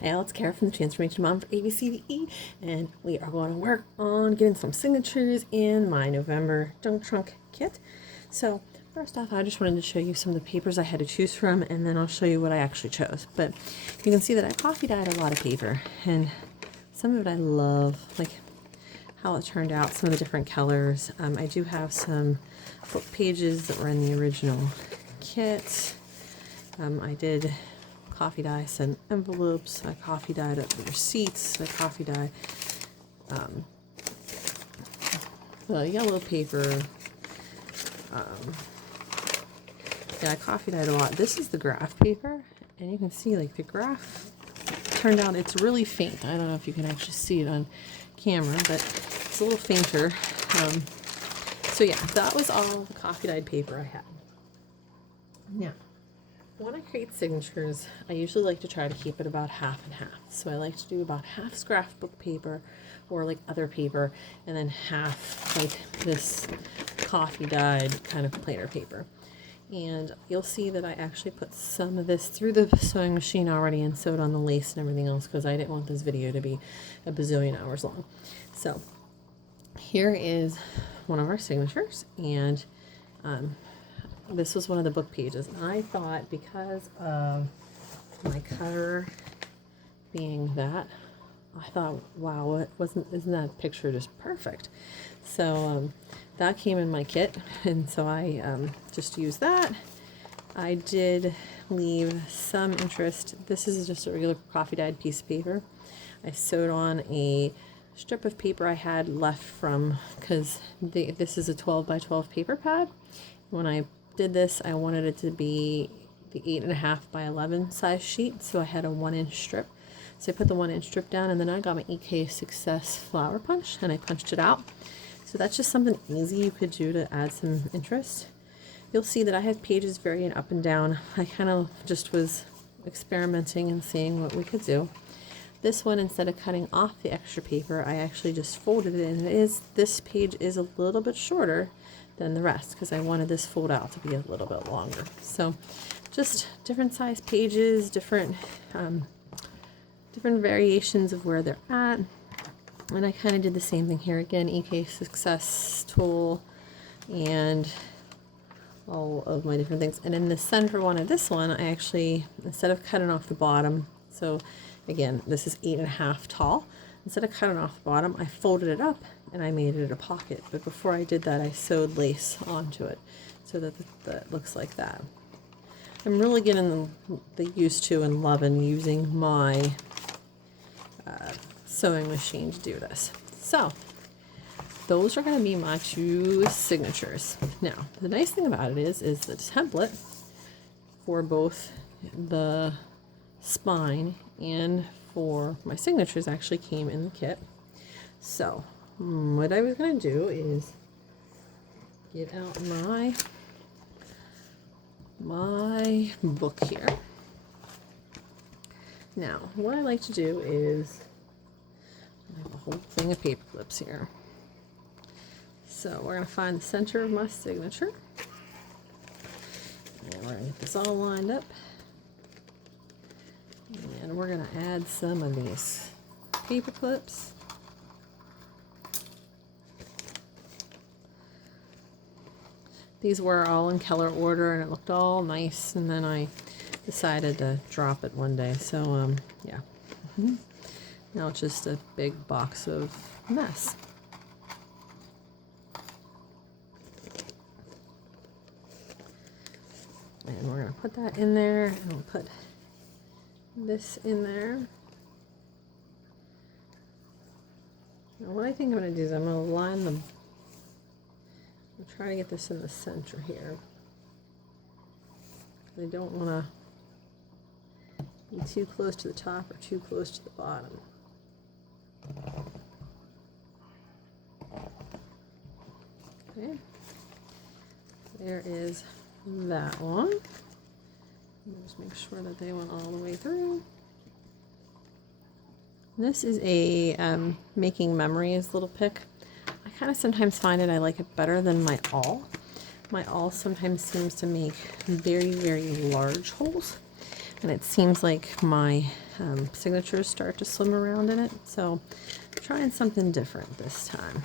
Hey, it's Kara from the Transformation Mom for ABCDE, and we are going to work on getting some signatures in my November junk trunk kit. So first off, I just wanted to show you some of the papers I had to choose from, and then I'll show you what I actually chose. But you can see that I coffee dyed a lot of paper, and some of it I love, like how it turned out, some of the different colors. I do have some book pages that were in the original kit. I did coffee dye some envelopes. I coffee dyed up the receipts. I coffee dyed the yellow paper. Yeah, I coffee dyed a lot. This is the graph paper, and you can see like the graph turned out, it's really faint. I don't know if you can actually see it on camera, but it's a little fainter. So yeah, that was all the coffee dyed paper I had. Now, when I create signatures, I usually like to try to keep it about half and half. So I like to do about half scrapbook paper or like other paper, and then half like this coffee dyed kind of planner paper. And you'll see that I actually put some of this through the sewing machine already and sewed on the lace and everything else because I didn't want this video to be a bazillion hours long. So here is one of our signatures, and this was one of the book pages, and I thought because of my cutter being that, I thought, wow, isn't that picture just perfect? So that came in my kit, and so I just used that. I did leave some interest. This is just a regular coffee dyed piece of paper. I sewed on a strip of paper I had left from, because this is a 12 by 12 paper pad. When I did this, I wanted it to be the 8.5 by 11 size sheet, so I had a 1-inch strip. So I put the 1-inch strip down, and then I got my EK Success flower punch and I punched it out. So that's just something easy you could do to add some interest. You'll see that I have pages varying up and down. I kind of just was experimenting and seeing what we could do. This one, instead of cutting off the extra paper, I actually just folded it, and this page is a little bit shorter than the rest because I wanted this fold out to be a little bit longer. So just different size pages, different variations of where they're at. And I kind of did the same thing here again, EK Success tool and all of my different things. And in the center one of this one, I actually, instead of cutting off the bottom, so again, this is 8.5 tall. Instead of cutting off the bottom, I folded it up and I made it a pocket. But before I did that, I sewed lace onto it so that that looks like that. I'm really getting the used to and loving using my sewing machine to do this. So those are going to be my 2 signatures. Now, the nice thing about it is the template for both the spine and for my signatures actually came in the kit. So what I was going to do is get out my book here. Now, what I like to do is I have a whole thing of paper clips here. So we're going to find the center of my signature, and we're going to get this all lined up. And we're going to add some of these paper clips. These were all in color order, and it looked all nice, and then I decided to drop it one day. So, yeah. Now it's just a big box of mess. And we're going to put that in there, and we'll put this in there. Now what I think I'm going to do is I'm going to line them. I'll try to get this in the center here. I don't want to be too close to the top or too close to the bottom. Okay, there is that one. Just make sure that they went all the way through. This is a making memories little pick. I kind of sometimes find it I like it better than my awl. My awl sometimes seems to make very, very large holes. And it seems like my signatures start to swim around in it. So I'm trying something different this time.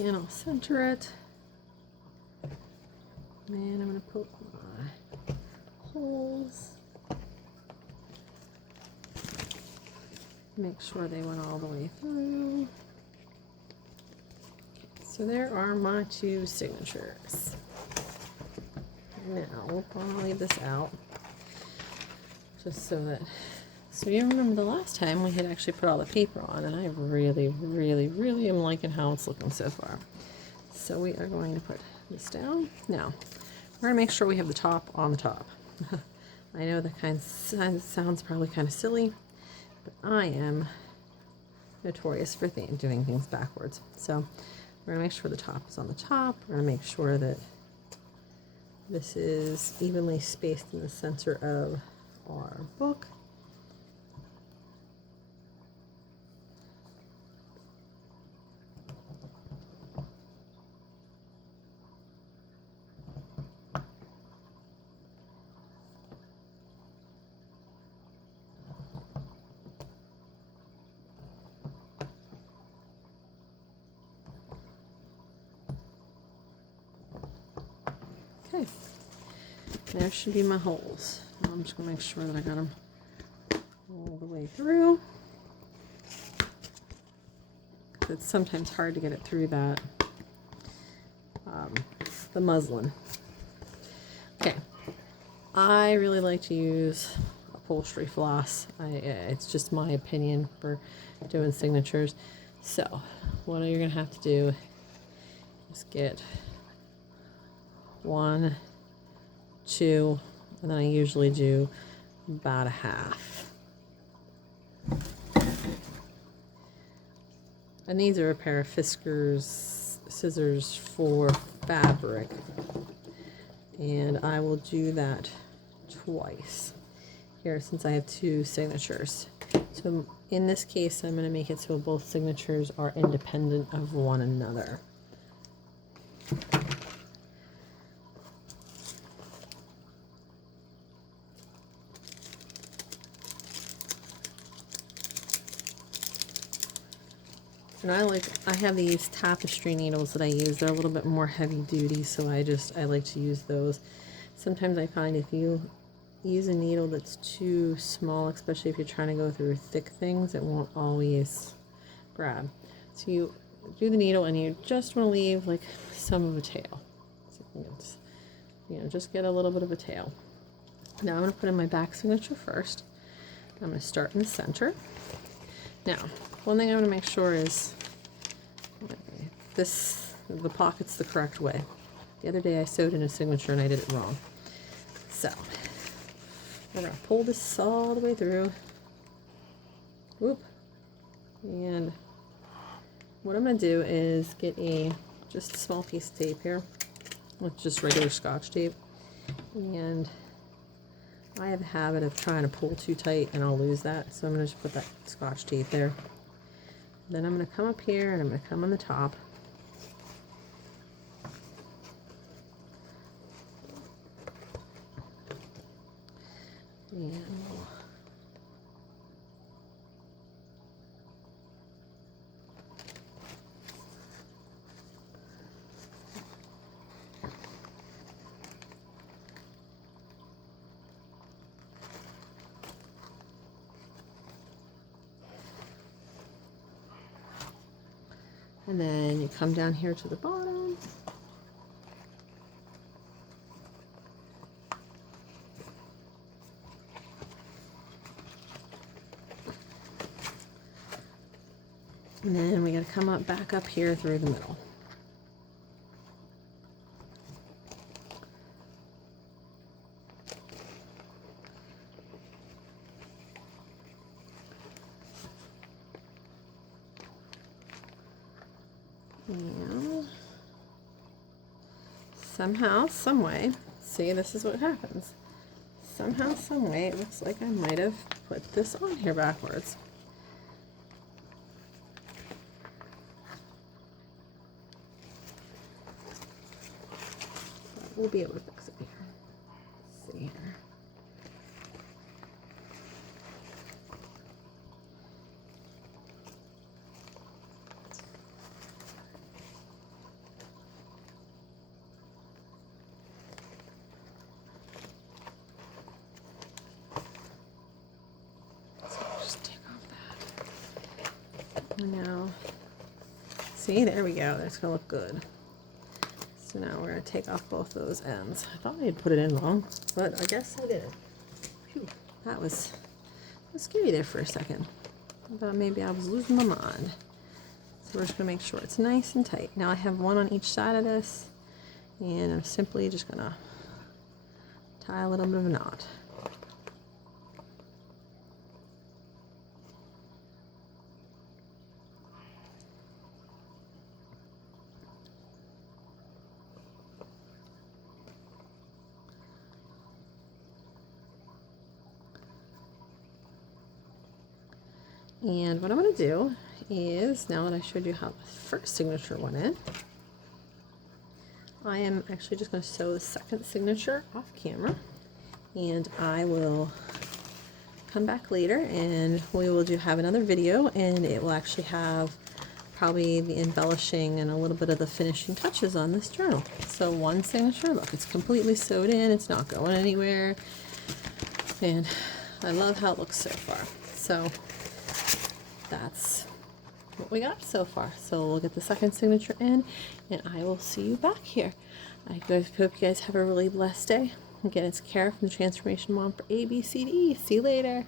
And I'll center it. And I'm going to put my holes. Make sure they went all the way through. So there are my 2 signatures. Now we'll probably leave this out just so that, so you remember the last time we had actually put all the paper on, and I really, really, really am liking how it's looking so far. So we are going to put this down. Now we're going to make sure we have the top on the top. I know that sounds probably kind of silly, but I am notorious for doing things backwards. So we're going to make sure the top is on the top. We're going to make sure that this is evenly spaced in the center of our book. Okay, there should be my holes. I'm just going to make sure that I got them all the way through. It's sometimes hard to get it through that, the muslin. Okay, I really like to use upholstery floss. It's just my opinion for doing signatures. So what you're going to have to do is get 1, 2, and then I usually do about a half. And these are a pair of Fiskars scissors for fabric, and I will do that twice here since I have 2 signatures. So in this case, I'm going to make it so both signatures are independent of one another. And I have these tapestry needles that I use. They're a little bit more heavy duty, so I like to use those. Sometimes I find if you use a needle that's too small, especially if you're trying to go through thick things, it won't always grab. So you do the needle and you just want to leave like some of a tail. So just get a little bit of a tail. Now I'm going to put in my back signature first. I'm going to start in the center. Now, one thing I want to make sure is the pocket's the correct way. The other day I sewed in a signature and I did it wrong. So, we're going to pull this all the way through. Whoop. And what I'm going to do is get just a small piece of tape here with just regular Scotch tape. And I have a habit of trying to pull too tight and I'll lose that. So I'm going to just put that Scotch tape there. Then I'm going to come up here and I'm going to come on the top. And then you come down here to the bottom. And then we got to come up back up here through the middle. And somehow, some way, see, this is what happens. somehow, some way, it looks like I might have put this on here backwards. But we'll be able to fix it here. Let's see here. Now, see, there we go. That's gonna look good. So now we're gonna take off both those ends. I thought I had put it in wrong, but I guess I did. Phew, that was scary there for a second. I thought maybe I was losing my mind. So we're just gonna make sure it's nice and tight. Now I have one on each side of this, and I'm simply just gonna tie a little bit of a knot. And what I'm going to do is, now that I showed you how the first signature went in, I am actually just going to sew the second signature off camera, and I will come back later and we will have another video, and it will actually have probably the embellishing and a little bit of the finishing touches on this journal. So one signature, look, it's completely sewed in, it's not going anywhere, and I love how it looks so far. So that's what we got so far. So we'll get the second signature in, and I will see you back here. I hope you guys have a really blessed day. Again, it's Kara from the Transformation Mom for ABCDE. See you later.